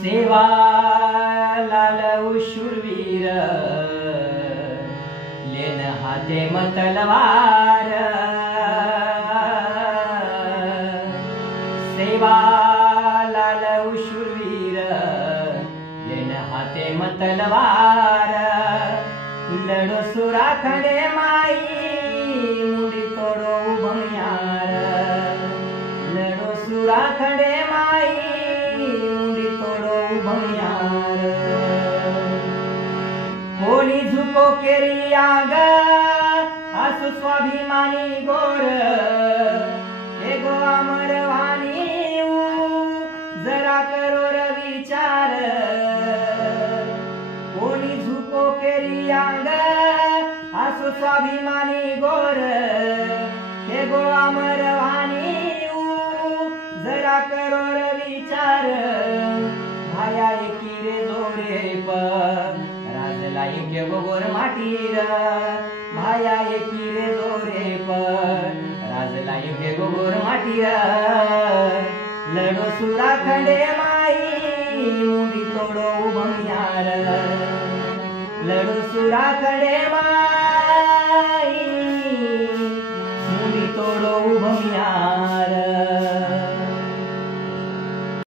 सेवा लालऊ शूरवीर लेन हाते मतलवार सेवा लालऊ शूरवीर लेन हाते मतलवार लड़ो सुरा खड़े माई मुंडी तोड़ो भंगियार लड़ो सुरा खड़े माई मुंडी तोड़ो भंगियार कोणी झुको केरी आग आसु स्वाभिमानी गोर हे गो अमर वाणी जरा करो र विचार कोणी झुको केरी आग आसु स्वाभिमानी गोर हे गो अमर वाणी जरा करो र विचार भाया एकी रे जोरे राजला योग्य गोर माटीर भाया एकी रे जोरे राजला योग्य गोर माटीर लड़ो सुरा खंडे माई मुंडी तोड़ो भंगियार लड़ो सुरा खंडे माई